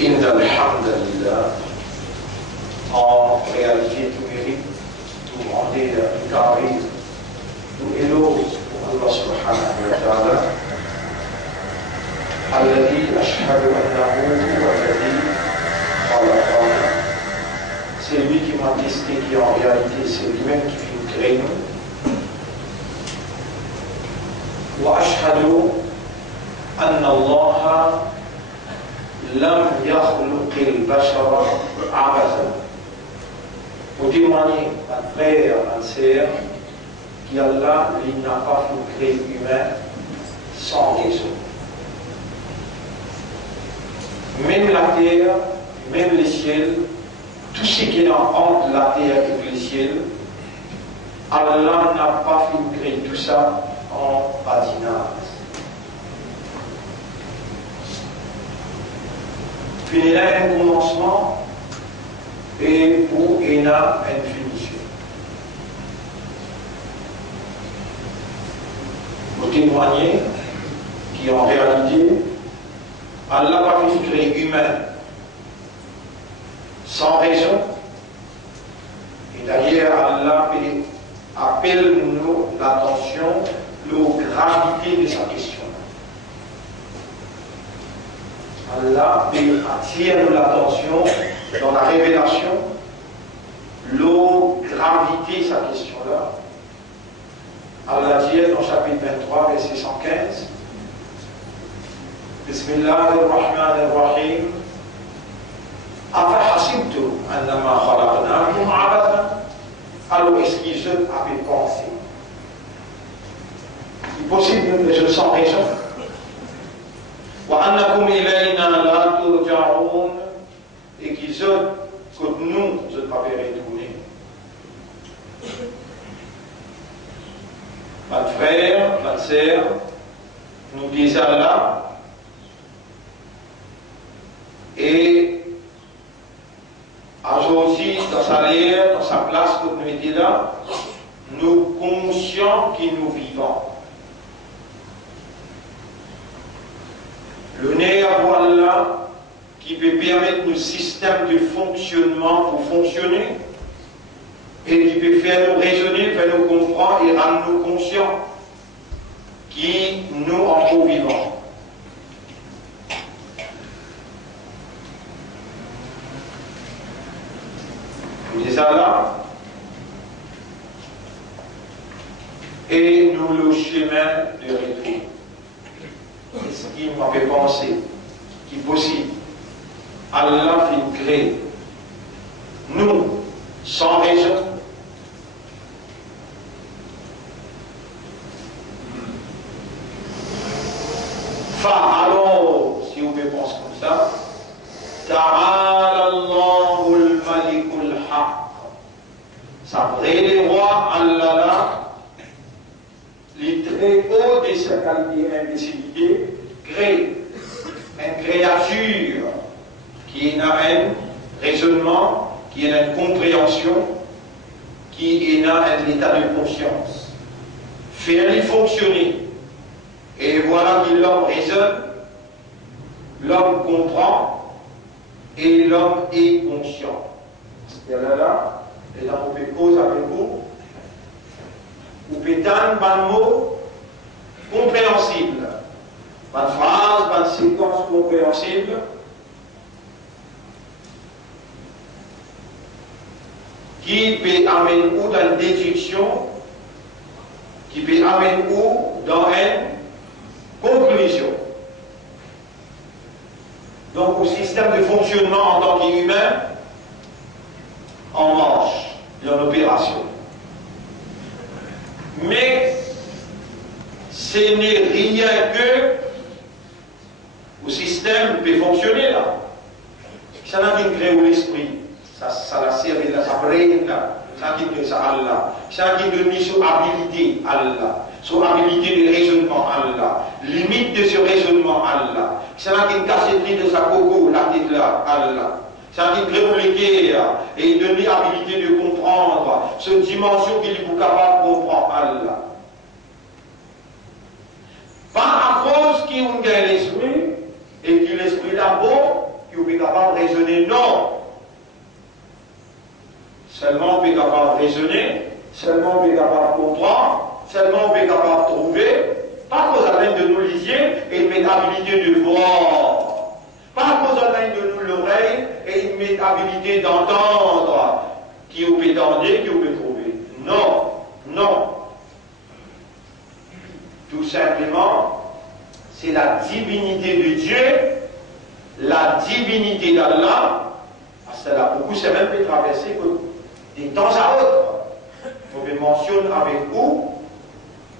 إن الحمد لله en réalité tout mérite, tout rendez carré, tout éloge pour Allah subhanahu wa ta'ala الذي أشهد أنه هو الذي خلقنا. C'est lui qui m'a testé, qui en réalité c'est lui-même qui fait une créer nous. وأشهد أن الله لم يخلق البشر عبثا. Pour témoigner, un frère, un sœur, qu'Allah n'a pas fait créer l'humain sans raison. Même la terre, même les ciels, tout ce qui est entre la terre et le ciel, Allah n'a pas fait créer tout ça en patinage. Puis il y a un commencement et où il y a une finition. Pour témoigner qu'en réalité, Allah n'a pas fait créer humain sans raison. Et d'ailleurs, Allah appelle nous l'attention aux gravités de sa question. Allah attire l'attention dans la révélation, l'eau gravité de sa question-là. Allah dit dans chapitre 23, verset 115, Bismillahirrahmanirrahim, Afahasibtu annama khalaqnakum abathan. Alors est-ce qu'ils avaient pensé? C'est possible que je sens raison. وأنكم إلينا لا ترجعون et qu'ils ont que nous ne pas retourner. Mon frère, ma sœur, nous disons Allah et aujourd'hui dans sa l'air, dans sa place que nous étions là, nous conscients que nous vivons. Le nerf à Allah qui peut permettre nos systèmes de fonctionnement pour fonctionner et qui peut faire nous raisonner, faire nous comprendre et rendre nous conscients qui nous en trop vivants. Les Allah et nous le chemin de retour. Ce qui m'a fait penser, qui est possible, Allah fait créer nous sans raison. Alors, si vous pouvez penser comme ça, Ta'ala Allahul Malikul Haq. Ça vrai les rois, Allah les très hauts de sa qualité imbécilité, crée une créature qui a un raisonnement, qui a une compréhension, qui a un état de conscience. Faire-les fonctionner. Et voilà que l'homme raisonne, l'homme comprend, et l'homme est conscient. Et là, et là, on peut cause avec vous, ou pétane, pas de mots compréhensibles, pas de phrase, pas de séquence compréhensible, qui peut amener où dans une déduction, qui peut amener où dans une conclusion. Donc, au système de fonctionnement en tant qu'humain, en marche, dans l'opération. Mais ce n'est rien que le système peut fonctionner là. Ça n'a qu'une créé l'esprit, ça l'a servi, ça brille là, ça qui crée ça Allah, ça qui donne son habilité Allah, son habilité de raisonnement Allah, limite de ce raisonnement Allah, ça n'a qu'une cassetterie de sa coco, la tête là Allah. Ça qui crée l'équerre et donne l'habilité de comprendre cette dimension qu'il est capable de comprendre Allah. Pas à cause qu'il a l'esprit et que l'esprit là-bas, vous êtes capable de raisonner, non. Seulement vous êtes capable de raisonner, seulement vous êtes capable de comprendre, seulement vous êtes capable de trouver, pas à cause de même de nous lisier et une habilité de voir. Pas à cause de nous l'oreille et une habilité d'entendre qui vous peut tendre, qui vous peut trouver. Non, non. Tout simplement, c'est la divinité de Dieu, la divinité d'Allah, parce que là, beaucoup, c'est même fait traverser de temps à autre. On me mentionne avec vous,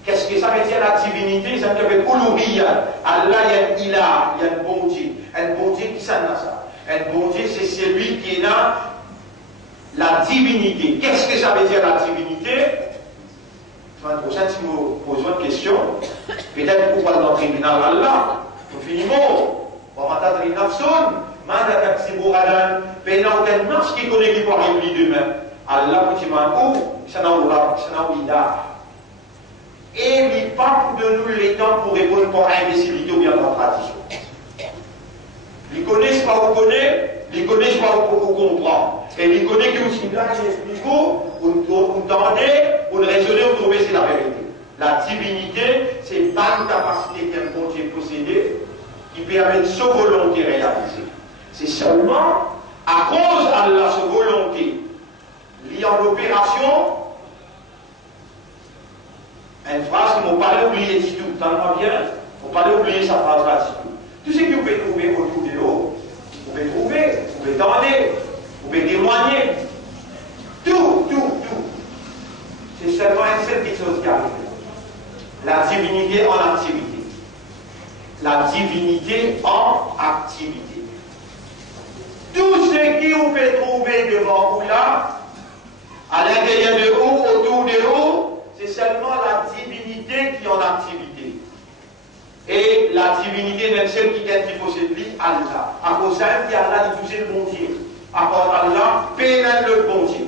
qu'est-ce que ça veut dire la divinité? Ça veut dire Uluhiyya. Allah, il y a un bon Dieu. Un bon Dieu qui s'en a ça. Un bon Dieu, c'est celui qui est là, la divinité. Qu'est-ce que ça veut dire la divinité? La prochaine, si vous posez une question, peut-être pourquoi dans le tribunal Allah, vous finissez. وَمَتَدْرِ نَفْسٌ مَاذَا تَكْسِبُ غَدًا. Mais il n'y a aucun nafs qui connaît qui pourra oublier demain. Allah, vous dites, ça n'a oublié. Et il n'est pas de nous les temps pour répondre pour imbécilité ou bien contradiction. Ils connaissent pas vous connaissez, ils connaissent pas vous comprendre. Et ils connaissent que vous là qui explique vous entendez, vous raisonnez, vous trouvez c'est la vérité. La divinité, c'est pas une capacité qu'un bon Dieu possédé qui permet de sa volonté réaliser. C'est seulement à cause de sa volonté liée en opération. Une phrase que vous ne pouvez pas oublier du tout, tellement bien, vous ne pouvez pas oublier sa phrase là du tout. Tout ce que vous pouvez trouver autour de l'eau, vous pouvez trouver, vous pouvez tendre, vous pouvez témoigner. Tout. C'est seulement une seule petite chose qui arrive. La divinité en activité. La divinité en activité. Tout ce que vous pouvez trouver devant vous là, à l'intérieur de vous, autour de vous, c'est seulement la divinité qui est en activité. Et la divinité même celle qui possède lui, Allah. À cause d'un qui Allah dit toucher le bon Dieu. À cause d'Allah, pénètre le bon Dieu.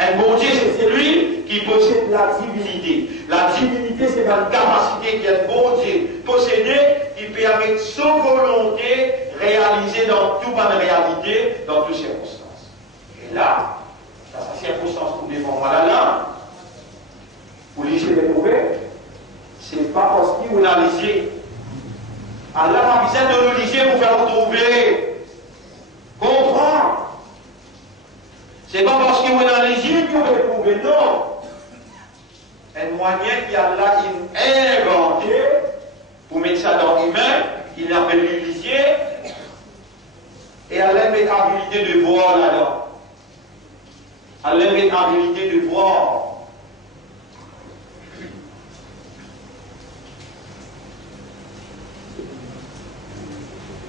Un bon Dieu, c'est celui qui possède la divinité. La divinité, c'est la capacité qu'un bon Dieu possédait qui permet son volonté réalisée dans toute bonne réalité, dans toutes circonstances. Et là, dans sa circonstance pour défendre Allah, vous lisez les trouver, c'est pas parce que vous la lisez. Allah n'a pas besoin de le liser pour faire vous trouver. Comprends. C'est pas parce que vous la lisez que vous allez trouver, non. Un moyen qu'Allah a inventé pour mettre ça dans l'humain, il a fait le lisier, et Allah met l'habilité de voir là-dedans. Allah met l'habilité de voir.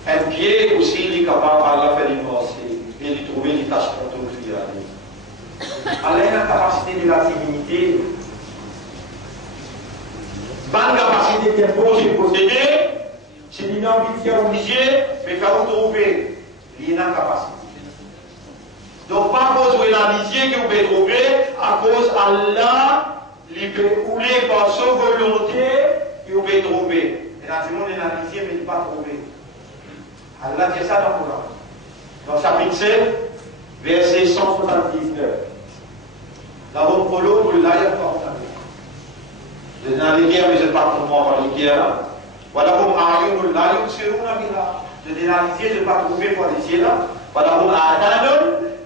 Un pied aussi, il est capable de faire l'immenser et de trouver les tâches pour tout le faire. Allah a la capacité de la divinité. Pas la capacité qu'un bon Dieu possédé, c'est une envie de faire obligé, mais faire vous trouver. Il a la capacité. Donc, pas à cause de la lisier que vous pouvez trouver, à cause Allah, il peut rouler par sa volonté que vous pouvez trouver. Et là, tout le monde est dans la lisier, mais il ne peut pas trouver. Allah dit ça dans le Coran. Dans chapitre 7, verset 179. Là, on prolo pour l'air portable. Je dans les guerres, mais je ne parle pas par les guerres. Voilà, on a eu le laïc, c'est où on a mis là. Je dis la lisier, je ne vais pas trouver pour les yeux là. Voilà, on a attendu,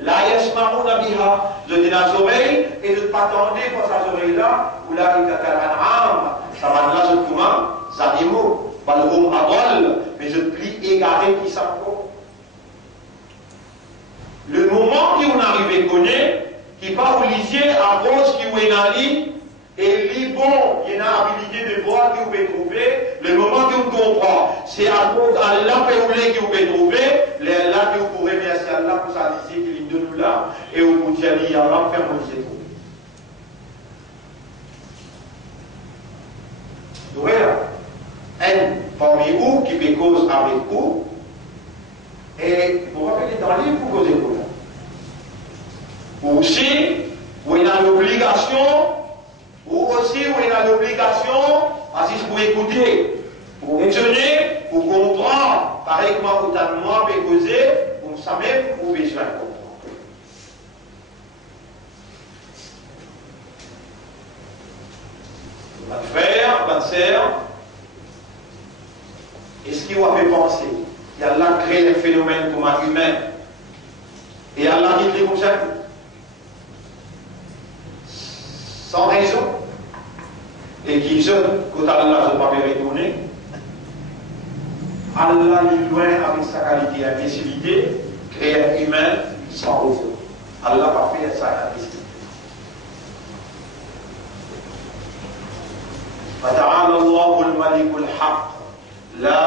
là, yasmaroun abiha. Je dis dans les oreilles, et je ne pas attendre pour ces oreilles-là, où là, il y a un ça va là, je commence, ça dit mot. Mais je plie égaré qui s'accorde. Le moment qui on arrive à connaître, qui pas vous lisiez à cause qui vous est dans l'île, et l'île bon, il y a une habilité de voir que vous pouvez trouver, le moment que vous comprenez, c'est à cause d'Allah que vous pouvez trouver, là que vous pourrez remercier Allah pour sa lisier qu'il donne nous là, et vous vous dites, Allah, faire mon lisier trouver. Vous voyez là? Parmi vous qui fait cause avec vous, et vous rappelez dans le livre pour causer vous. Ou aussi, vous avez l'obligation, ou aussi vous avez l'obligation, parce que vous écoutez, pour raisonner, pour comprendre, pareillement, autant de moi, peut causer, pour ça même, ou besoin de comprendre. Mon frère, ma sœur, est-ce qu'il vous fait penser qu'Allah crée un phénomène comme un humain et Allah dit comme ça sans raison et qui se quand Allah ne va pas retourner, Allah est loin avec sa qualité et imbécilité, crée un humain sans raison. Allah va faire ça imbécilité. فتعالى الله الملك الحق لا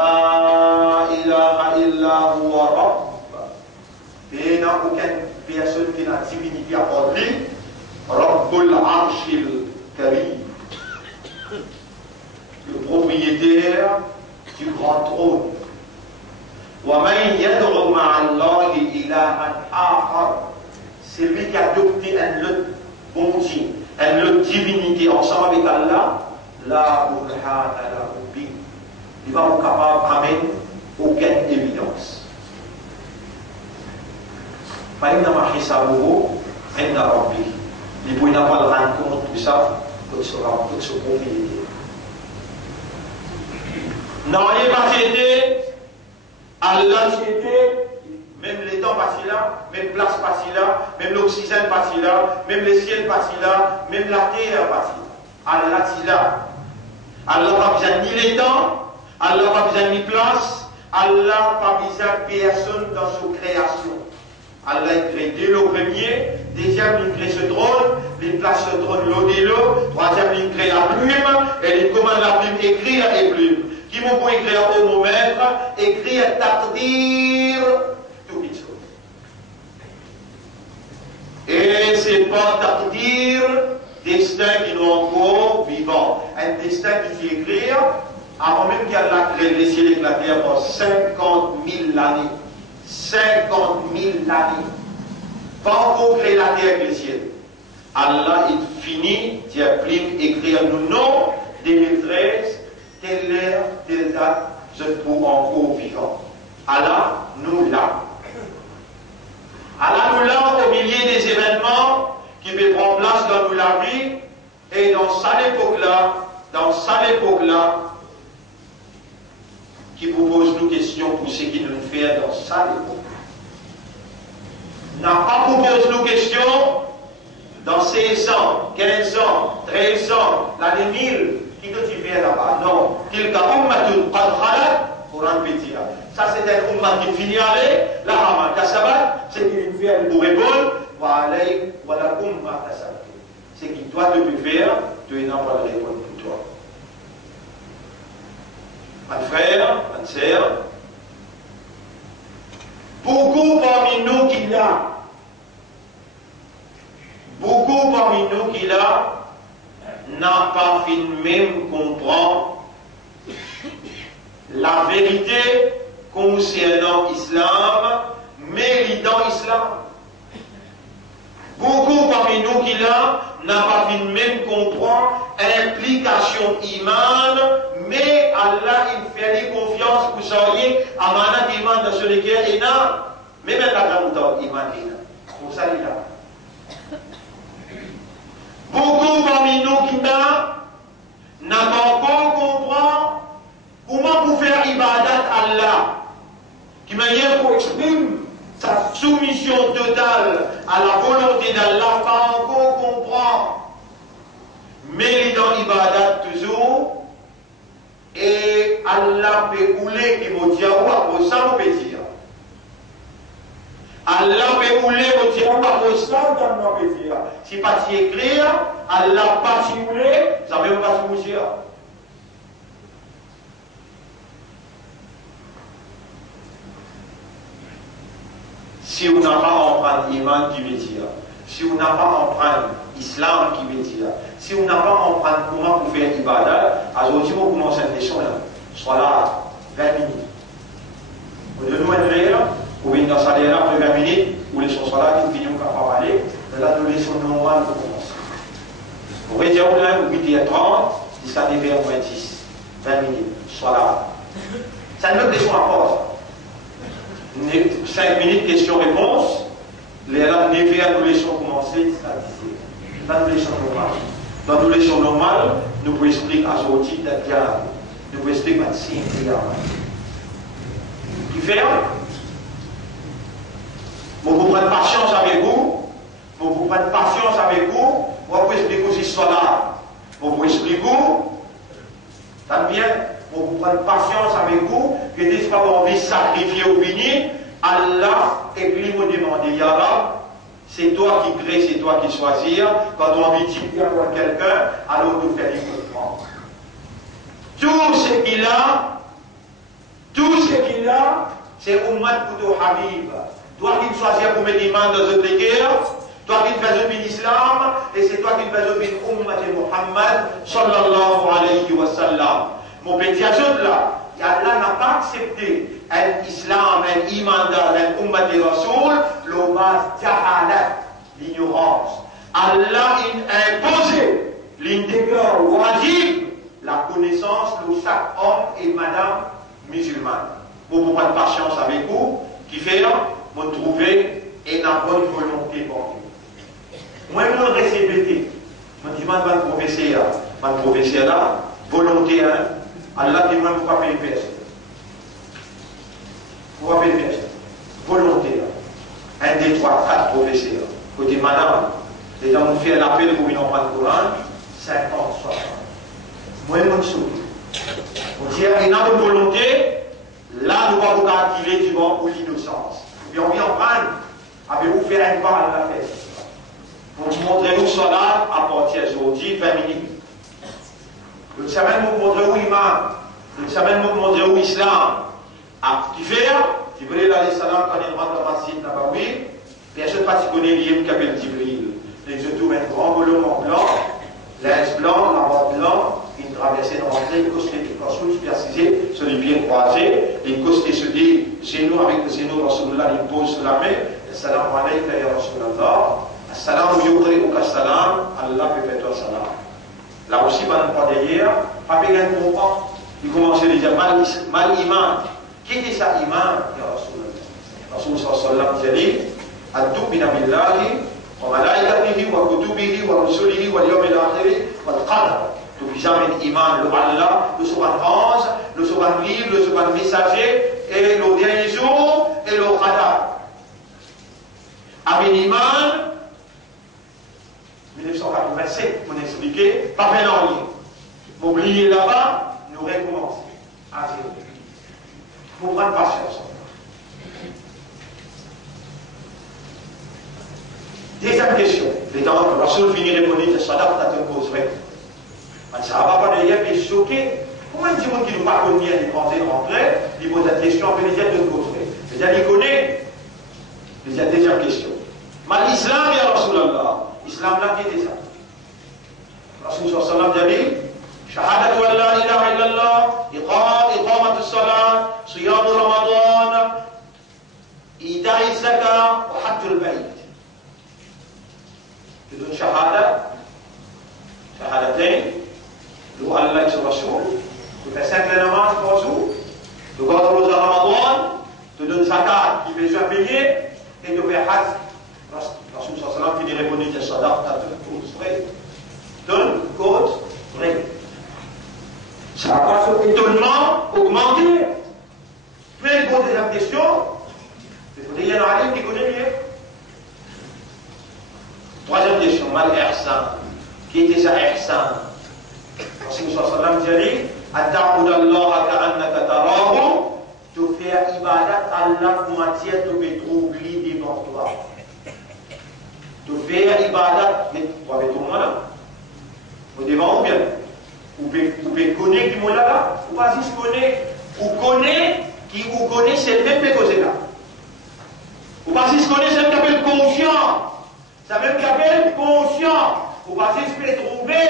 إله إلا هو رب. Et il n'y a aucune personne qui a la divinité à part lui. Rabbul Arshil Karim, le propriétaire du grand trône. وَمَنْ يَدْعُ مَعَ اللَّهِ إِلَهًا آخَرَ. C'est lui qui a adopté un autre bonté, une autre divinité ensemble avec Allah. La burhana lahu bihi. Il va vous capable d'amener aucune évidence. فإنما حسابه عند ربه. Il ne peut pas le rendre compte de ça, de ce propriétaire. Dans les parties, Allah même les temps passent là, même place passent là, même l'oxygène passe là, même le ciel passe là, même la terre passe là. Allah est là. Allah n'a pas besoin ni les temps, Allah n'a pas besoin ni place, Allah n'a pas besoin de personne dans sa création. Allah a créé dès le premier, deuxième il crée ce trône, il place ce trône l'eau de l'eau, troisième il crée la plume, et il commande la plume, écrire et plume. Qui m'ont pour écrire au mot maître, écrire tardir, tout quelque chose. Et c'est pas tardir, destin qui nous encore vivant. Un destin qui fait écrire, avant même qu'Allah crée les ciels et la terre pour 50 000 années. 50 000 années. Pas encore créé la terre et les ciels. Allah est fini, il a pris écrire nous non, 2013, telle heure, telle date, je trouve encore vivant. Allah nous l'a. Allah nous l'a au milieu des événements qui peut prendre place dans la vie, et dans cette époque-là, qui vous pose nos questions pour ce qui nous fait dans cette époque. N'a pas posé nos questions dans 16 ans, 15 ans, 13 ans, l'année 1000, qui te fait là-bas. Non, tilka ummatun qad khalat, pour un petit. Ça c'est un ummat qui finit à aller, la rama kasabat, c'est qu'il nous fait pour répondre. C'est que toi tu peux faire, tu n'as pas de réponse pour toi. Mon frère, ma sœur, beaucoup parmi nous qui n'a pas fini même comprendre la vérité concernant l'islam, méritant l'islam. Beaucoup parmi nous qui n'a pas fini même comprendre l'implication iman, mais Allah il fait confiance pour soyez à manat iman dans ce lequel il a, mais même la grande iman il a. Pour ça il a. Beaucoup parmi nous qui n'a pas encore compris comment pour faire ibadat Allah, qui manière pour exprimer sa soumission totale à la volonté d'Allah, pas encore comprendre. Mais il est dans ibadat toujours, et Allah peut rouler qui vous dit ou ça vous peut dire. Allah peut rouler vous dire ou ça vous peut dire. Si pas si écrire, Allah pas si rouler, ça ne veut pas si vous dire. Si on n'a pas emprunté l'Iman qui veut dire, si on n'a pas emprunté l'Islam qui veut dire, si on n'a pas emprunté comment vous faire l'ibadah, alors si vous commencez une leçon, soit là 20 minutes. Vous devez nous être vous venez dans sa là après 20 minutes, ou les choses sont là, qui finissent par parler, de la leçon normale pour commencer. Vous pouvez dire au moins 8h30, jusqu'à 9h26, 20 minutes, soit là. Ça ne me leçon à pause. 5 minutes question-réponse. Les là, nevé à nous laissons commencer, dans nous laissons normal. Dans nous laissons normal, nous pouvons expliquer à ce titre de diable. Nous pouvons expliquer à ce titre de diable. Qui fait? Vous prendre patience avec vous. Vous prendre patience avec vous. Vous pouvez expliquer aux histoires là. Vous pouvez expliquer vous. Ça bien? Vous prendre patience avec vous. Que des fois vous avez envie de sacrifier au béni. Allah et puis vous demandez, Ya Rab, c'est toi qui crée, c'est toi qui choisis. Quand on a envie de dire à quelqu'un, alors nous faisons comprendre. Tout ce qu'il a, c'est Ummat Koutou Habib. Toi qui choisis pour mettre l'imam dans une guerre, toi qui fais un l'islam, et c'est toi qui fais un Ummat Muhammad, sallallahu alayhi wa sallam. Mon petit ajoute là, Allah n'a pas accepté un islam, un iman, un ummat de Rasoul, le bas jahalat, l'ignorance. Allah a imposé l'intégral wajib, la connaissance de chaque homme et madame musulmane. Vous pouvez prendre patience avec vous, qui fait, vous trouver une bonne volonté pour vous. Moi, je vais répéter. Je demande à mon professeur là, volonté, Allah dit, moi, vous ne pouvez pas payer personne. Vous avez une volonté. 1, 2, 3, 4 professeurs. Vous dites, madame, les gens ont fait l'appel pour une enfant de Coran, 50, 60. Moi, je suis on dit, il y a une volonté, là, nous ne pouvons pas activer du bon ou l'innocence. Puis on vient en prendre, avez-vous fait un pas à la fête. Pour vous montrer où sont là, à partir d'aujourd'hui, 20 minutes. Le semaine, vous montrer où imam. Le semaine, vous montrer où islam. Qui fait, Jibril alayhi salam, quand il rentre dans la masjid Nabawi, personne ne connaît l'IM qui appelle Jibril. Il se trouve un grand volume en blanc, linge blanc, la robe blanc, une traversée d'entrée, une costée de costume supercisé sur les pieds croisés, une costée se dit, genou avec le genou, Rasulullah, il pose sur la main, Assalamu alayka ya Rasulallah, Assalamu yuqri'uka salam, Allah peut faire toi salam. Là aussi, pendant pas derrière, pas bien comprendre, il commence à dire mal iman. Qui dit ça iman? Ya Rasulullah. Rasulullah sallallahu alayhi wa sallam dit, Ad-dubina billahi, wa malaikatihi, wa kutubihi, wa rusulihi, wa liyawmil akhiri, wa al-qadr. Donc, ils amènent iman, le Allah, le Souverain ange, le Souverain livre, le Souverain messager, et le dernier jour, et le qadar. Amin iman, 1987, on a expliqué, pas fait en ligne. Vous oubliez là-bas, nous recommençons à zéro. Il faut prendre patience. Deuxième question. Les temps, le Rasoul finit de répondre de Sadaq, t'as te poserais. Ça ne va pas d'ailleurs, mais choqué. Comment un petit monde qui ne pas connu à l'étranger rentrer, il pose la question, après les aides de poserais. C'est-à-dire, il connaît. Mais il y a deuxième question. Mais l'islam, il y a Rasulallah. L'islam, là, qui était ça? Rasul sallallahu alayhi wa sallam dit, شهادة أن لا إله إلا الله إقامة الصلاة صيام رمضان إيتاء الزكاة وحج البيت. بدون شهادتين لو الله يرسول تفسر لنا موضوع تقدر روزة رمضان تدون زكاة qui besoin payer et de faire hajj. Rasul sallallahu alayhi wa sallam qui répondit de sadaqat vrai donne côte vrai. Ça va son étonnement augmenter. Mais il pose des questions. Il faut dire qu'il y a un alim qui connaît mieux. Troisième question, mal ihsan. Qui était ça ihsan? Rasul sallallahu alayhi wa sallam dit, Ad-da'ud Allah ka'annaka tarahu, tu fais ibadat Allah pour matière de te troubler devant toi. Tu fais ibadat, vous avez tout le monde là? Vous devant ou bien? Vous pouvez connaître qui est là, ou pas juste connaître, ou connaître qui vous connaît, c'est le même que c'est là. Ou pas juste connaître, c'est le même qui appelle conscient. C'est le même qui appelle conscient. Ou pas juste peut trouver.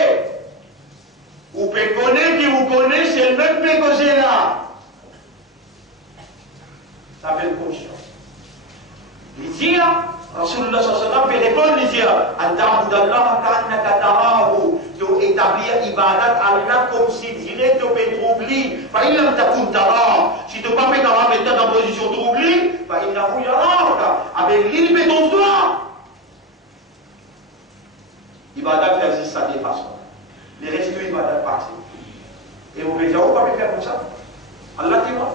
Ou pouvez connaître qui vous connaît, c'est le même que c'est là. Ça s'appelle conscient. Il dit, Rasulullah sallallahu alayhi wa sallam peut répondre, il dit, Ad-da'udallah ka'annaka tarahu. Tu établir ibadat Allah comme si dirait tu peux troubler. Si tu ne peux pas mettre dans la position troubler, avec l'île et ton doigt. Ibadat fait ça de façon. Les restes de Ibadat passent. Et vous pouvez dire, on va faire comme ça. Allah témoin.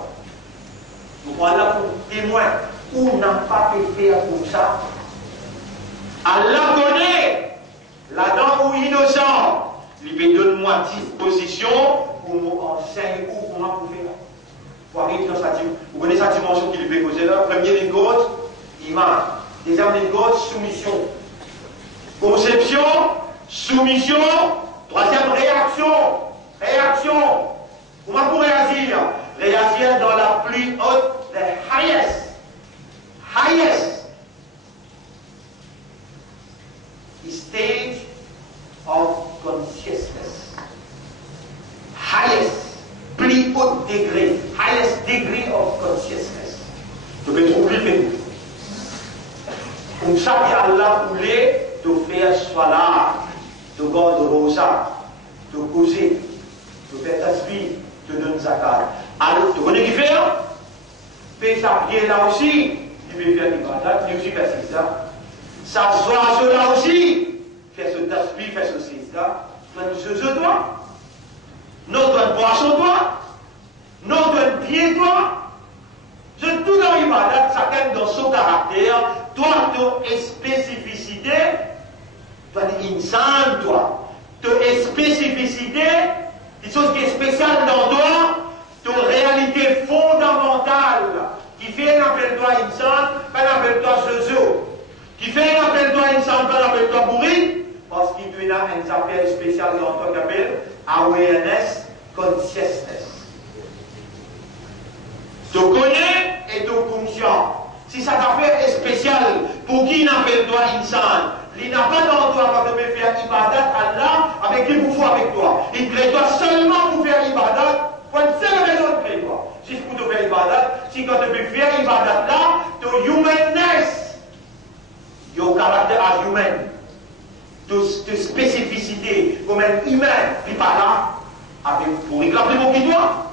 Nous prenons Allah pour témoin. Ou n'a pas pu faire comme ça. Allah connaît la dent ou innocent. Il peut donner moi disposition pour nous enseigner ou comment vous faire. Pour arriver dans sa dimension. Vous connaissez sa dimension qu'il peut causer là. Premier des gouttes, image. Deuxième des gouttes, soumission. Conception, soumission. Troisième, réaction. Réaction. Comment vous réagir? Réagir dans la plus haute, the highest. Highest stage of consciousness. Highest, plus haut degré. Highest degree of consciousness. Tu peux trouver le tout. Comme ça, Allah voulait te faire soir te garder rosa, te causer, te faire tasbih, te donner zakat. Alors, tu connais qui fait? Fais ça bien là aussi. Il peut faire l'ibadat, il aussi faire ça. S'asseoir sur là aussi. Faire ce tasbih, faire ce sida. Je dois. Non, doit boire sur toi. Non, doit pied toi. Je tout dans l'ibadat, chacun dans son caractère. Toi, tu es spécificité. Toi, tu es insan, toi. Tu es spécificité. Des choses qui est spéciale dans toi. Ton réalité fondamentale. Qui fait un appel-toi insan, pas un appel-toi Jojo. Qui fait un appel-toi insan, pas un appel-toi bourri. Parce qu'il te a une affaire spéciale dans toi qui appelle awareness, consciousness. Tu connais et tu es conscient. Si cette affaire est spéciale, pour qui n'appelle-toi insan? Il n'a pas dans toi pour te faire ibadat Allah avec qui vous faut avec toi. Il crée toi seulement pour faire ibadat. Pour une seule raison de créer toi. Si pour te faire ibadat, si quand tu peux faire ibadat là, ton humanness, ton caractère as humain, ton spécificité comme un humain, il pas là, avec pour réclamer mon qui doit.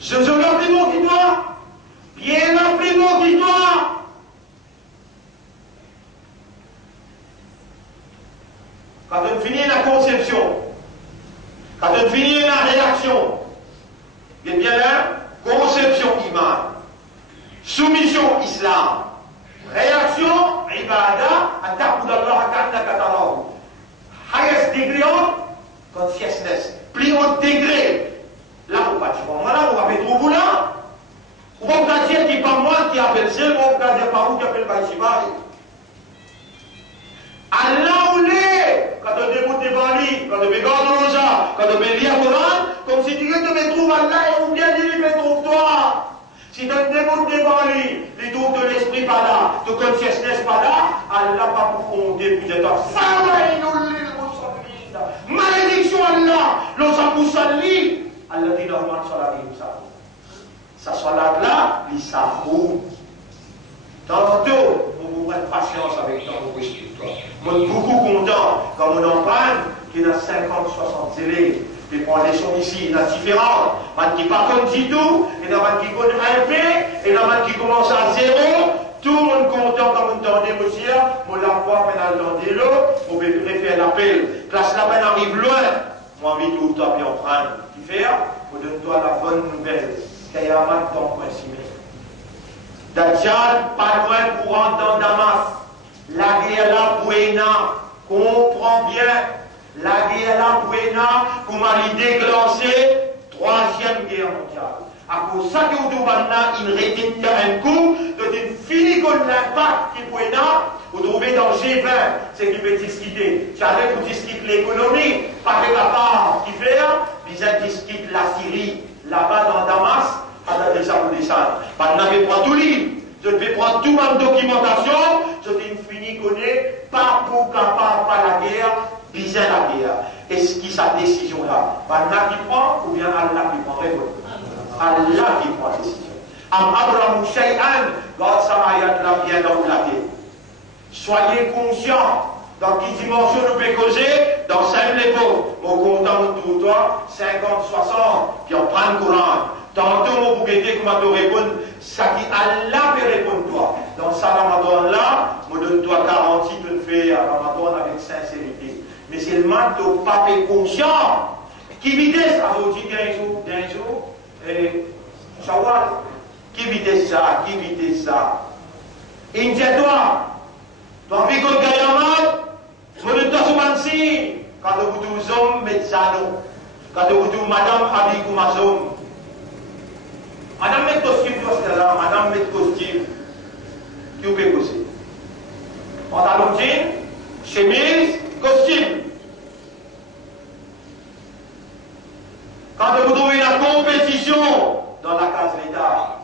Je rappelle mon qui doit. Bien rappelé mon qui doit. Quand on finit la conception, quand on finit la réaction, il y a bien là, conception imam, soumission islam, réaction ibadah, attaque d'Allah akana katarahu. Highest degree of consciousness, plus haut degré. Là, on va dire, voilà, on va mettre au bout là. On va dire qu'il n'est pas moi qui appelle ça, on va dire pas vous qui appelle Baïchibaï. Allah ou les, quand on déboute devant lui, quand on regarde le rosa, quand on lire le Coran, comme si Dieu te me trouve Allah et ou bien lui me trouve toi. Si tu déboutes devant lui, les trouve de l'esprit pas là, de consciousness pas là, Allah va pour compter pour toi. Malédiction Allah, l'osaboussali, Allah dit normalement sur la vie, ça soit là, il s'avoue. Tantôt, on vous prête patience avec toi, vous respectez toi. Moi, je suis beaucoup content quand on en parle, qu'il y a 50, 60 élèves. Les conditions ici, il y en a différentes. Il n'y a pas comme du tout, il y en a qui connaissent un peu, il y en a qui commencent à zéro. Tout le monde content comme on entendait, monsieur. On la voit, maintenant, dans des lots, on peut faire l'appel. Classe là, on arrive loin. Moi, envie de tout toi, puis on prend. Tu fais, on donne-toi la bonne nouvelle. Qu'il y a un temps pour ainsi. Dajjal, pas loin pour rentrer dans Damas. La guerre là, Bouena, comprends bien. La guerre là, Bouena, pour m'aller déclencher, 3e guerre mondiale. À cause de ça, il rétient un coup, de fini comme l'impact qui Bouena, vous trouvez dans G20, c'est qui veut discuter. J'allais vous discuter l'économie, pas de la part qui fait, ils discutent la Syrie, là-bas dans Damas. À déjà pour descendre. Je n'avais pas tout livre. Je vais prendre toute ma documentation. Je vais finir connaître pas pour capable pas la guerre, bien la guerre. Est-ce qui sa décision là? Allah qui prend ou bien Allah qui prend? Allah qui prend la décision. Abraham Shay'an, God Samayat l'a bien dans la tête. Soyez conscients. Dans quelle dimension nous pouvons causer? Dans 5 l'époque. Mon content de toi, 50, 60, puis on prend le Coran. Tantôt, mon bouquet, comment te répondre, ça qui Allah peut répondre toi. Iman, tu pas conscient. Qui vitesse à vous dire d'un jour, et Shawwal, qui vitesse ça, qui vitesse ça. Inquiète-toi, tu as envie qu'on gagne mal, je veux te souvenir, quand vous tous hommes, médecins, quand vous tous madame, habille comme un homme. Madame met costume, madame met costume, qui vous peut causer. Pantalon jean, chemise, costume. Quand vous trouvez la compétition dans la case l'État,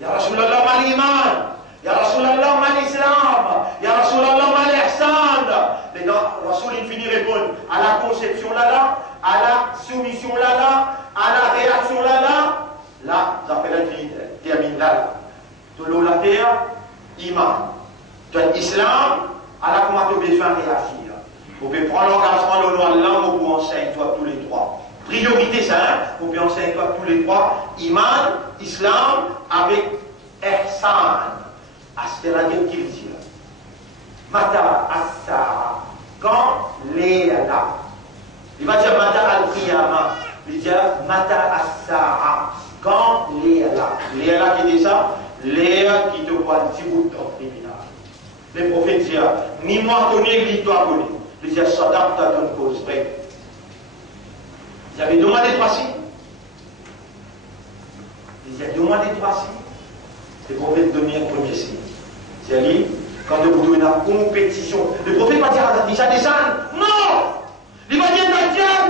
Ya Rasulallah mal iman, Ya Rasulallah mal islam, Ya Rasulallah mal ihsan. Les Rasoul il finit répondre à la conception là, à la soumission là, à la réaction là, ça fait la vie, termine là. De l'eau la terre, iman. De l'islam, à la comment tu as besoin de réagir. Vous pouvez prendre l'engagement de l'Allah, vous pouvez enseigner toi tous les trois. Priorité ça, hein? Vous pouvez enseigner toi tous les trois. Iman, islam, avec ihsan. C'est-à-dire qu'il dit Mata as-sa'a. Quand l'éla. Il va dire Mata al-qiyama. Il va dire Mata as-sa'a. Quand l'éla. L'éla qui dit ça, l'éla qui te voit un petit bout de tribunal. Les prophètes disent ni moi connais, ni toi connais. Il dit Sadaq ta ton cause vraie. Ils avaient demandé 3 signes. Ils avaient demandé 3 signes. Les prophètes donnaient un premier signe. C'est-à-dire, quand vous donnez la compétition, le prophète va dire à ça descend. Non! Il va dire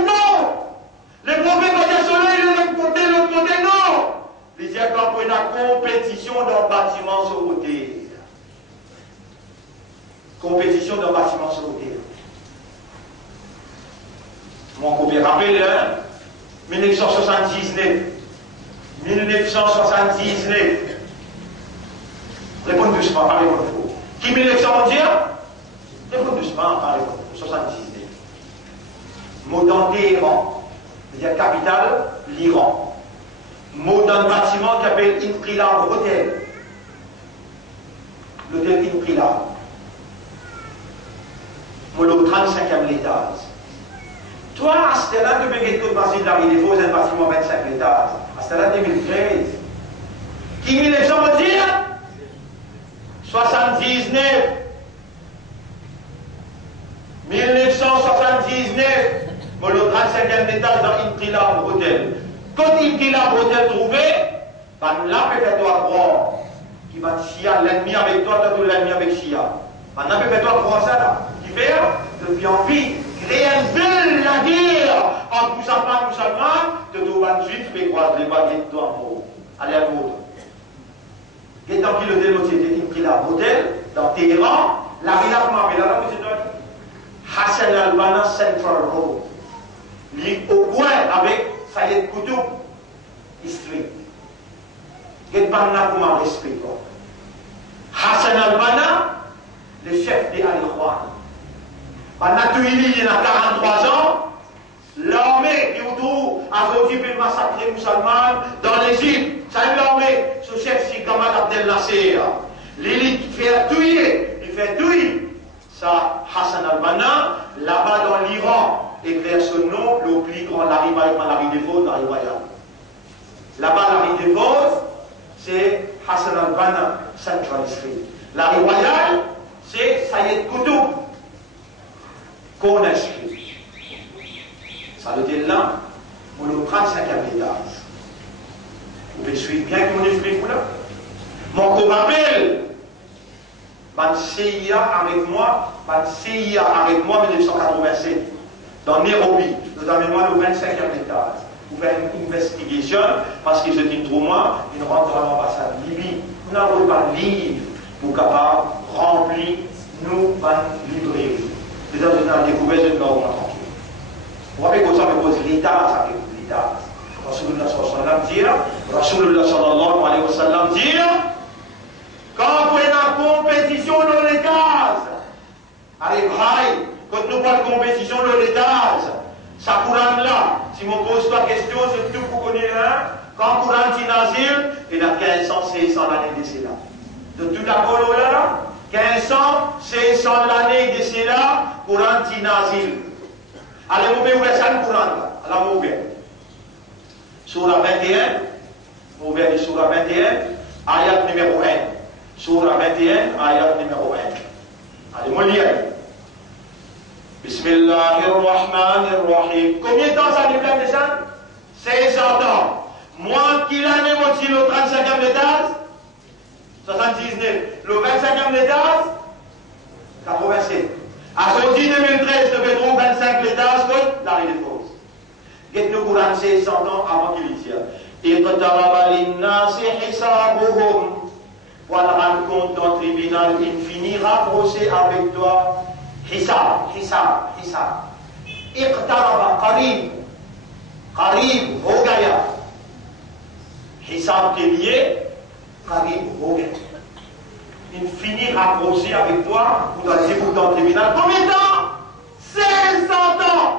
non! Le prophète va dire soleil, l'autre côté, non! Il dit quand vous la compétition dans le bâtiment sur le côté. Compétition dans le bâtiment sur le côté. Mon copain, rappelez-le, 1979. 1979. Répondez doucement, parlez comme il faut. Qui 1900 dire? Répondez doucement, parlez comme il faut. 79. Mot dans Téhéran, c'est-à-dire capitale, l'Iran. Mot dans le bâtiment qui s'appelle Inqilab Hotel. L'hôtel Inqilab. Mot au 35e étage. Toi, à ce là tu peux gagner tout le de la rue des Faux, un bâtiment 25 étages. À ce là 2013. Qui 1900 dire 79. 1979. Bon, le 35e étage dans Inqilab Hotel. Quand Inqilab Hotel trouvé, ben là, peut-être croire qui va Chia, l'ennemi avec toi, toi, l'ennemi avec Chia. Maintenant, peut-être croire ça là. Qui fait, depuis envie. Créer un bel la guerre entre musulmans, de tout le juif, mais croise les baguettes de toi. Allez à l'autre. Et dans qui le dénoté qui l'a hôtel, dans Téhéran, la villa qu'on m'appelle là, c'est Hassan al-Banna Central Road. Il au coin avec Sayed Koutoub, Street. Et Banna qu'on m'a respecté. Hassan al-Banna, le chef des Al-Ikhwan. Banatouili, il a 43 ans. L'armée qui autour a occupé le massacre des musulmans dans l'Égypte. Ça y est l'armée. Ce chef, c'est Gamal Abdel Nasser. L'élite fait touiller. Il fait touiller. Ça, Hassan al-Banna, là-bas dans l'Iran, éclaire son nom, le plus grand, la rue des Fauves, la rue royale. Là-bas, la rue des Fauves, c'est Hassan al-Banna Central Street. La rue royale, c'est Sayed Koutoub. Qu'on a écrit. Ça veut dire là, on est au 35e étage. Vous pouvez suivre bien que mon esprit vous là. Mon co rappelle, ban CIA avec moi, en 1987, dans Nairobi, notamment le 25e étage. Vous faites une investigation, parce que je dis trop moi, une rentre à l'ambassade Libye. Nous n'avons pas de livre pour capable remplir nos librairies. Les autres ont découvert ce nom tranquille. On va faire comme ça, mais cause l'État, ça fait l'État. Rasulullah sallallahu alayhi wa sallam dit, quand vous êtes en compétition dans les cases, allez, braille, quand nous parlons de compétition dans les cases, ça courant là, si on pose pas question, c'est tout pour connaître un, quand courant dit Nazir, il a 1500, 1600 l'année de cela. De tout d'accord là, 1500, 1600 l'année de cela, Quran Tinazil. Allez, vous pouvez ouvrir ça le Quran là. Allez, vous ouvrez. Surah 21. Vous ouvrez le Surah 21, ayat numéro 1. Surah 21, ayat numéro 1. Allez, moi lire. Bismillahirrahmanirrahim. Combien de temps ça nous fait déjà? 500 ans. Moi qui l'année, moi aussi, le 35e étage, 79. Le 25e étage, 87. À sortie 2013, tu peux trouver 25 l'étage, l'arrivée de cause. Qu'est-ce que nous courons 600 ans avant qu'il y ait? Voilà, rendre compte dans le tribunal, il finira procès avec toi. Hisab, hisab, hisab. Iqtaraba, qarib. Qarib, ho gaya. Hisab qui est lié, qarib, ho gaya. Il finira procès avec toi, pour dans le tribunal. Combien de temps? 500 ans.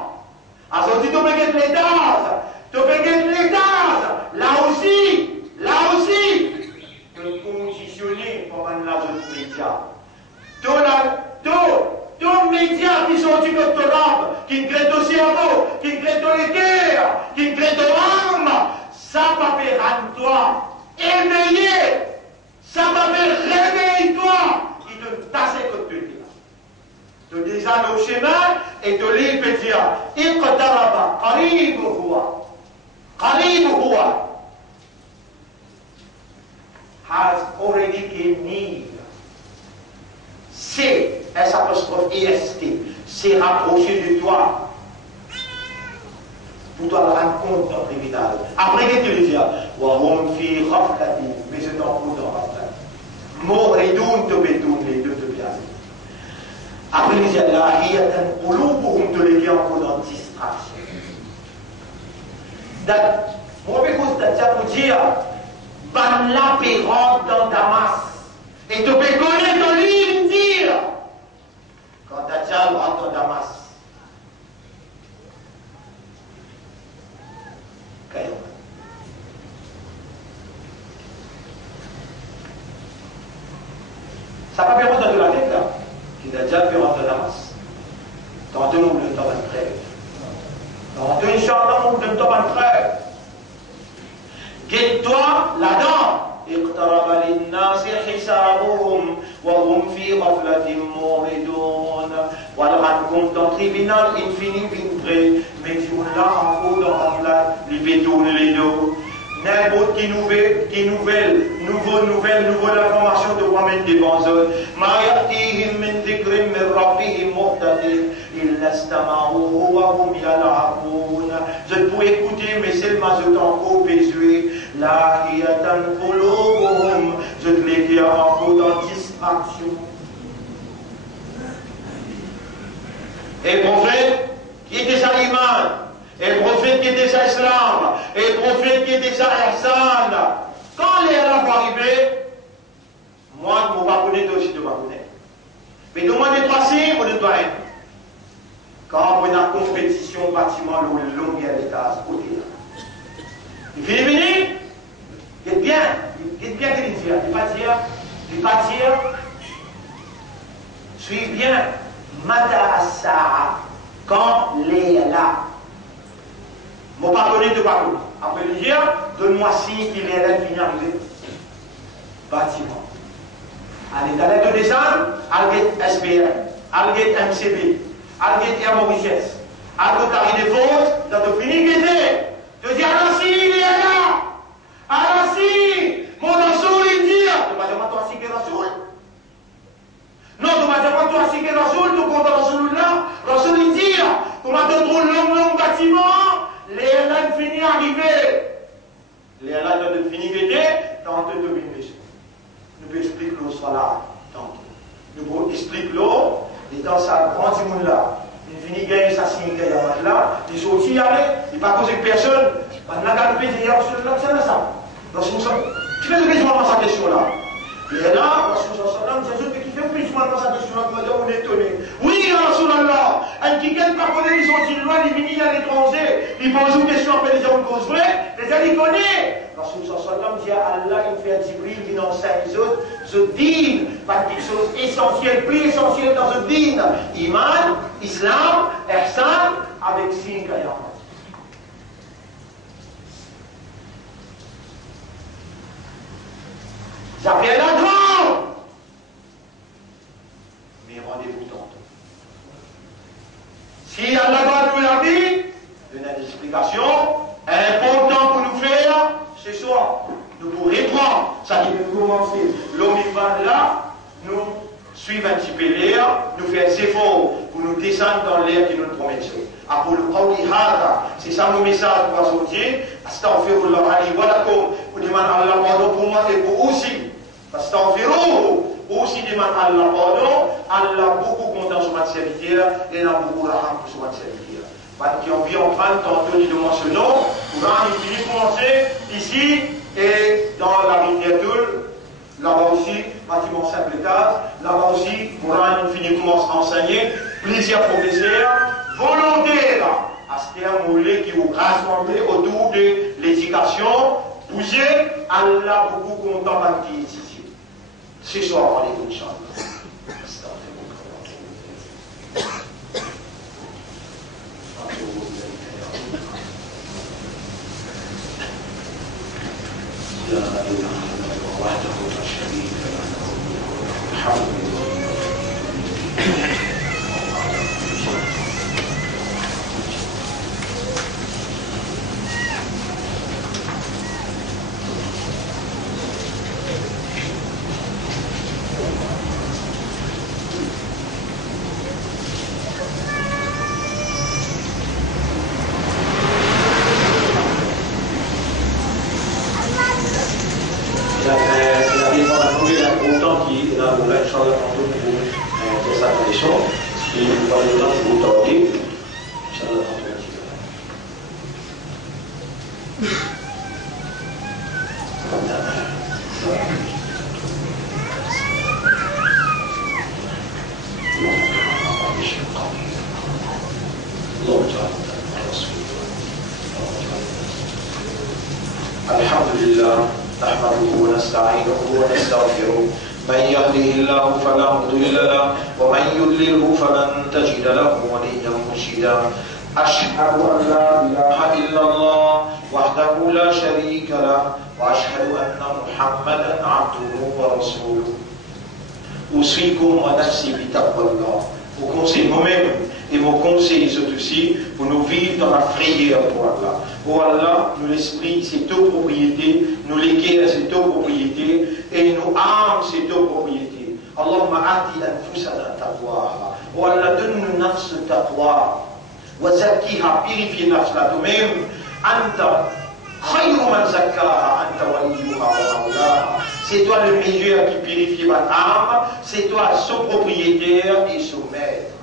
Alors, si tu peux gagner l'étage, tu peux gagner l'étage. Là aussi, conditionné par la autre média. Tous les médias qui sont du doctorat, qui créent au cerveau, qui créent les cœurs, qui créent aux âmes, ça va faire à toi éveiller, ça va faire réveiller-toi, qui te tasse comme tu dis. Tu descends au chemin et tu lis le dire, Iqtaraba, qarib huwa, qarib huwa. Has already came near. C'est, S''EST, c'est rapproché de toi. Pour toi, la rencontre dans le tribunal. Après, qu'est-ce que tu dis? Wahum fi ghaflatin, mais c'est en coup dans ghaflat. Mouridun te betoun, les deux te bien. Après, il dit, la hiyatan qulubuhum te les en coup dans distraction. Moi, je vais vous dire, ban l'apérante dans Damas. Et tu peux connaître ton livre dire. Quand Dajjal rentre dans Damas. Ça va bien rentrer de la tête là. Qui Dajjal peut rentrer dans Damas. Tantôt nous le temps de trêve. Tantôt Inch'Allah nous le temps de trêve. Guide-toi là-dedans. اقترب للناس حسابهم وهم في غفلة معرضون. Voilà, raconte dans le tribunal, il finit vite, mais tu l'as en haut dans la libétoune les dos. N'importe qui nouvelle information de moi-même devant eux. ما يأتيهم من ذكر من ربهم محدث إلا استمعوه وهم يلعبون. Je peux écouter, mais seulement je t'en besoin. Lahiyatan qulubuhum, je te l'ai dit avant dans distraction. Et prophète qui était ça l'Iman, et prophète qui était ça Islam, et prophète qui était ça Ihsan. Quand les Arabes vont arriver, moi je ne vais pas connaître, toi aussi tu vas connaître. Mais demandez trois signes, on ne doit rien. Quand on a compétition, bâtiment, le long et à l'étage, côté là. Il finit. Dites bien qu'il dit, il va dire, suis bien, Mata As-Sa'a, quand les là. Mon pardonné de parole. Après le dire, donne-moi signe qu'il est là, finir arrivé. Bâtiment. Allez, t'allais de descendre, Alget SBM, Alget MCB, Alget Air Mauritius, Alget Carré des Fausses, t'as tout fini, qu'il était. Tu dis, alors si, il est là. Alors si, mon Rasoul, il dit, tu vas dire, toi, si, que Rasoul. Non, tu vas dire, toi, si, que Rasoul, tu comptes Rasoul là. Rasoul, il dit, tu vas te trouver long bâtiment, les LN finit arriver. Les LN de finir guetter, tantôt de venir. Nous pouvons expliquer l'eau soit là, tantôt. Nous pouvons expliquer l'eau, et dans sa grande monde là. Il finit gagner sa signe là, il sont aussi allés, il ne pas causer personne. On a gardé le pays, c'est ça. Tu fais le plus dans sa question là. Et là, Jésus qui fait plus dans sa question là, on est étonné. Oui, Rasulallah, un qui gagne pas connaître, ils sont une loi, ils viennent à l'étranger, ils posent une question, après les gens causent vrai, les gens ils connaissent. Rasulallah dit à Allah, il fait un Jibril, qui enseigne ce din, pas quelque chose essentiel, plus essentiel dans ce din. Iman, Islam, Ihsan, avec 5 ayats. Ça fait la grande. Mais rendez-vous tantôt. Si Allah nous l'a dit, donne des explications importantes pour nous faire ce soir. Nous pourrons reprendre. Ça qui peut commencer. L'homme là, nous suivre un petit peu l'air, nous faire des efforts pour nous descendre dans l'air qui nous promet. C'est ça mon message pour la sortir. Astaghfirullah Ali wa lakum. Pour demander Allah pardon pour moi et pour aussi. Astaghfirullah. Aussi demande Allah pardon. Allah beaucoup content sur votre serviteur et il a beaucoup raham sur votre serviteur. Parce qu'on vit en train tantôt de mentionner, pour il commencer ici et dans la littérature. Là-bas aussi, bâtiment simple étage. Là-bas aussi, Mourane finit commence à enseigner. Plusieurs professeurs volontaires à ce terme qui vous rassemblez autour de l'éducation. Bouger, Allah beaucoup content d'être ici. Ce soir, on est Inch'Allah. Vos conseils moi-même et vos conseils aussi pour nous vivre dans la frayeur pour Allah. Pour Allah, nous l'esprit, c'est ta propriété, nous l'équerre, c'est ta propriété, et nous âmes, c'est ta propriété. Allahumma ati anfusana taqwa. Oh Allah, donne-nous nafs taqwa. Wa zakkiha, purifie nafs là toi-même. Anta khayru man zakkaha, anta waliyuha wa mawlaha. C'est toi le meilleur qui purifie votre âme, c'est toi son propriétaire et son maître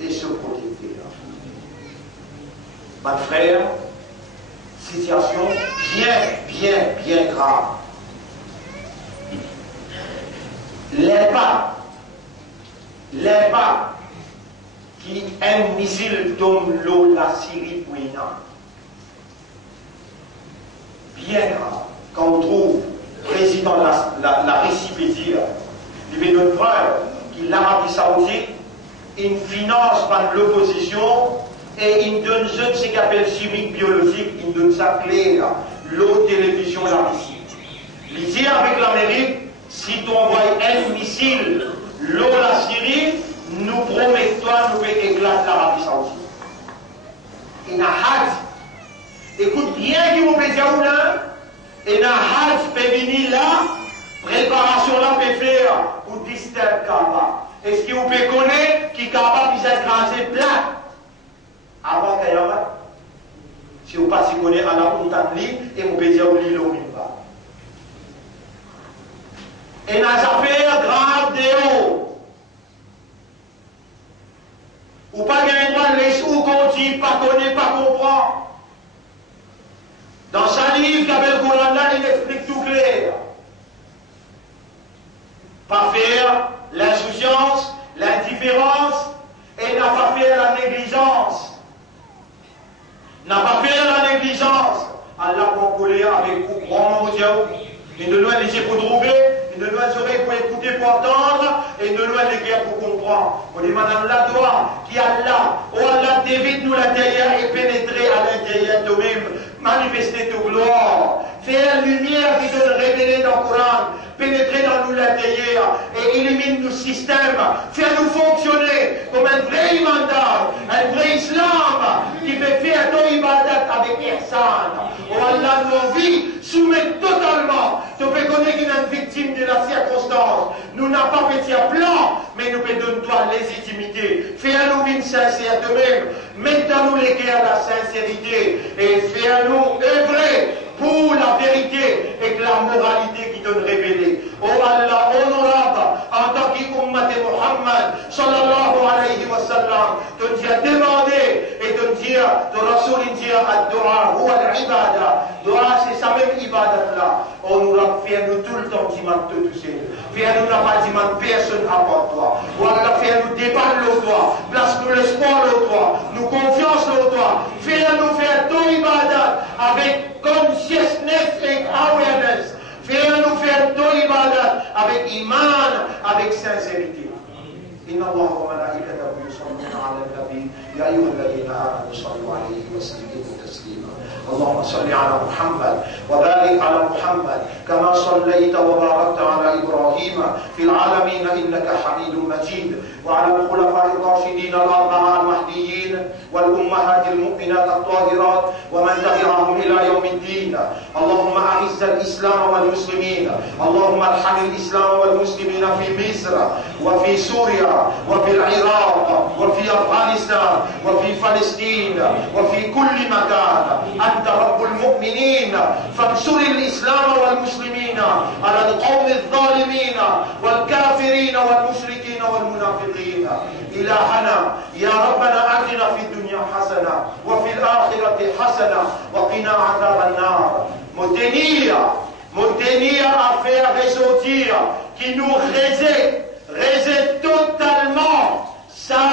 et son protecteur. Mon frère, situation bien grave. L'impact qui un missile tombe l'eau la Syrie pour une âme. Bien grave. Quand on trouve président la récipédie, il veut notre frère qui l'Arabie Saoudite, il finance par l'opposition et il donne ce qu'il appelle chimique biologique, il donne ça clair, l'eau, télévision, la Russie. Il dit avec l'Amérique, si tu envoies un missile, l'eau, la Syrie, nous promettons, nous éclater l'Arabie Saoudite. Il n'a pas écoute bien qui vous plaît à vous là. Et dans le Hajj là, préparation là peut faire pour disturber Kaaba. Est-ce que vous pouvez connaître qui Kaaba puisse être rasé plat avant qu'il y ait un. Si vous ne connaissez pas Allah pour t'appeler, et vous pouvez dire l'île au minimum. Et dans les affaires graves de haut, ou pas gagner droit de laisser ou qu'on dit, pas connaître, pas comprendre. Dans sa livre, Kabel Kouranda, il explique tout clair. Pas faire l'insouciance, l'indifférence, et n'a pas fait la négligence. N'a pas fait la négligence. Allah va coller avec vous, grand mondial. Et de loin, laissez vous trouver. loin de guerre pour comprendre. On dit, madame, la doigt qui a là, oh Allah, évite nous l'intérieur et pénétrer à l'intérieur de nous-mêmes, manifester ta gloire, faire lumière qui donne révéler dans le Coran, pénétrer dans nous l'intérieur et élimine nos systèmes, faire nous fonctionner comme un vrai imandat, un vrai islam qui fait faire ton ibadat avec ihsan. Oh Allah, nos vies soumettent totalement. Tu peux connaître une victime de la circonstance. Nous n'avons pas fait un plan, mais nous pouvons donner toi légitimité. Fais-nous une sincère de même. Mettons-nous les cœurs à la sincérité et fais-nous œuvrer pour la vérité et la moralité qui donne révélée. Oh Allah, honorable, en tant qu'ummat de Muhammad, sallallahu alayhi wa sallam, te dire demander et te dire, te Rasoul dire, ad-dua, ou al-ibada. Dua, c'est sa même ibadat là. Honorable, fais-nous tout le temps, dimanche, tout seul. Fais-nous n'a pas dimanche, personne à part toi. Oh Allah, fais-nous débattre le toi. Place-nous l'espoir le toi. Nous confiance le toi. Fais-nous faire ton ibadat avec consciousness et awareness. Fais-nous faire ton ibadat avec iman, avec sincérité. إن الله وملائكته يصلون على النبي يا أيها الذين آمنوا صلوا عليه وسلموا تسليما اللهم صل على محمد وبارك على محمد كما صليت وباركت على إبراهيم في العالمين إنك حميد مجيد وعلى الخلفاء الراشدين الأربعة المهديين والأمهات المؤمنات الطاهرات ومن تبعهم إلى يوم الدين اللهم أعز الإسلام والمسلمين اللهم ارحم الإسلام والمسلمين في مصر وفي سوريا وفي العراق وفي أفغانستان وفي فلسطين وفي كل مكان أنت رب المؤمنين فانصر الإسلام والمسلمين على القوم الظالمين والكافرين والمشركين والمنافقين إلهنا يا ربنا أتنا في الدنيا حسنة وفي الآخرة حسنة وقنا عذاب النار Montenia à faire ressortir qui nous rejette totalement sa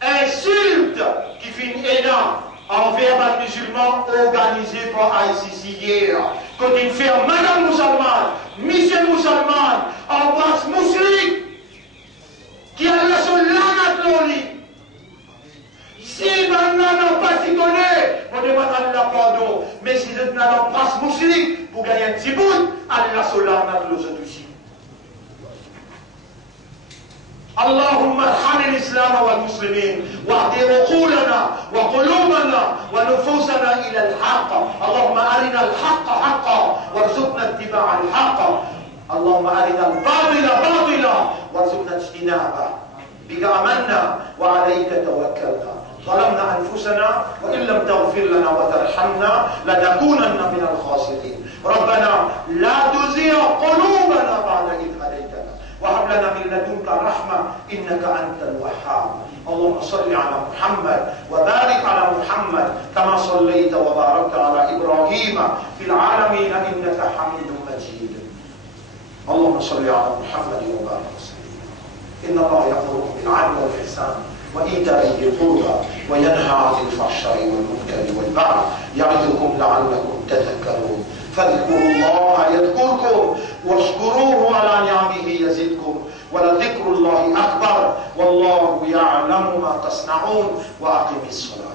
insulte qui fait une énorme envers les musulmans organisés par ICC hier. Quand il fait madame musulmane, monsieur musulmane, en place musulmane, qui a la seule lana. Si maintenant n'a pas s'y connaît, on demande à Allah pardon. Mais si vous n'avez pas musulmane, pour gagner un petit bout, Allah seule lana de l'autre aussi. اللهم ارحم الإسلام والمسلمين واهد عقولنا وقلوبنا ونفوسنا إلى الحق اللهم أرنا الحق حقا وارزقنا اتباع الحق اللهم أرنا الباطل باطلا وارزقنا اجتنابه بك آمنا وعليك توكلنا ظلمنا أنفسنا وإن لم تغفر لنا وترحمنا لنكونن من الخاسرين ربنا لا تزغ قلوبنا بعد إذ هديتنا وهب لنا من لدنك رحمة إنك أنت الوهاب اللهم صل على محمد وبارك على محمد كما صليت وباركت على إبراهيم في العالمين إنك حميد مجيد اللهم صل على محمد وبارك وسلم إن الله يأمركم بالعدل والإحسان وإيتاء ذي القربى وينهى عن الفحشاء والمنكر والبغي يعظكم لعلكم تذكرون فاذكروا الله يذكركم واشكروه على نعمه يزدكم ولذكر الله أكبر والله يعلم ما تصنعون وأقم الصلاة.